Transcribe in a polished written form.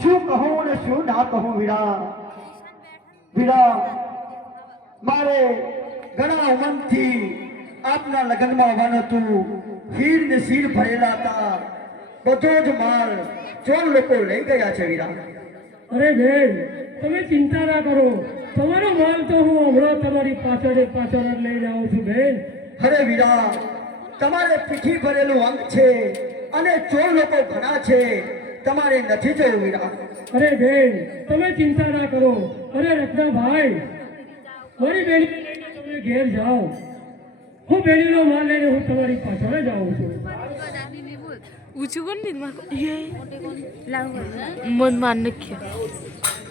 શું કહું ને શું ના કહું વીરા વીરા મારે ઘણા ઉમંગથી આપના લગ્નમાં આવવાનું હતું હીર ને શીર ભરેલા હતા બધો જ માલ ચોર લોકો લઈ ગયા છે વીરા અરે બેન તમે ચિંતા ના કરો તમારો માલ તો હું હમણાં તમારી પાછળ જ લઈ જાઉં છું બેન અરે વીરા તમારે પીઠી ભરેલું અંગ છે અને ચોર લોકો ઘણા છે તમારે નથી જવું વીરા અરે બેન તમે ચિંતા ના કરો અરે રત્નાભાઈ મારી બેની લઈને તમે ઘેર જાઓ હું બેનીનો માલ લઈને હું તમારી પાછળ જ આવું છું ઊંચું કોણ દીધું મન માન નખ્યા